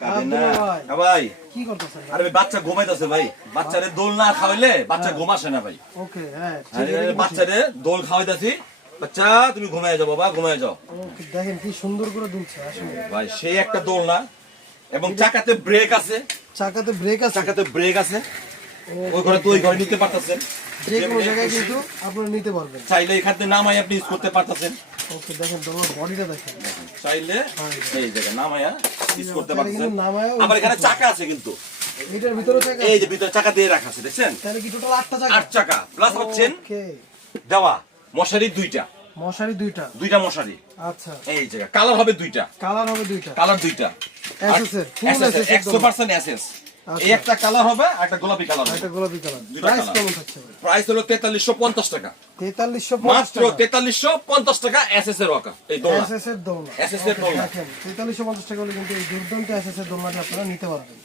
ভাই কি করতেছেন? আরে বাচ্চা ঘুমাইতেছে ভাই, বাচ্চারে দোল না খাওয়াইলে বাচ্চা ঘুম আসে না ভাই। ওকে, হ্যাঁ বাচ্চারে দোল খাওয়াইতাছি, বাচ্চা তুমি ঘুমায় যাও বাবা, ঘুমায় যাও। ওকে, দেখেন কি সুন্দর করে দুলছে আসলে ভাই সেই একটা দোল না, এবং চাকাতে ব্রেক আছে, চাকাতে ব্রেক আছে, চাকাতে ব্রেক আছে। ওই ঘরে তো ওই ঘরে নিতে পারতেছেন, যে কোনো জায়গায় কিন্তু আপনারা নিতে পারবেন, চাইলে এখানে নামাই আপনি ইউজ করতে পারতেছেন। ওকে, দেখেন তোমার বডিটা দেখেন, চাইলে এই জায়গা নামায়া ইউজ করতে পারতেছেন। নামায়ও আবার এখানে চাকা আছে কিন্তু, এটার ভিতরে চাকা, এই যে ভিতরে চাকা দিয়ে রাখা আছে, দেখছেন? তাহলে কি টোটাল 8টা চাকা? 8 চাকা প্লাস হচ্ছেন ওকে, দেওয়া মশারি দুইটা, মশারি দুইটা মশারি। আচ্ছা, এই জায়গা কালার হবে দুইটা, কালার হবে দুইটা, কালার দুইটা এসএস এর ফুল এসএস 100% এসএস। এই একটা কালার হবে, একটা গোলাপি কালার হবে, এটা গোলাপি কালার। দুইটা প্রাইস কালার। কেমন থাকছে ভাই? প্রাইস হলো 4350 টাকা, 4350 মাত্র টাকা 4350 টাকা এসএস এর ওয়াকা। এই দোলনা এসএস এর দোলনা, এসএস এর দোলনা। দেখেন 4350 টাকা হলে কিন্তু এই দুর্দান্ত এসএস এর দোলনাটা আপনারা নিতে পারবেন।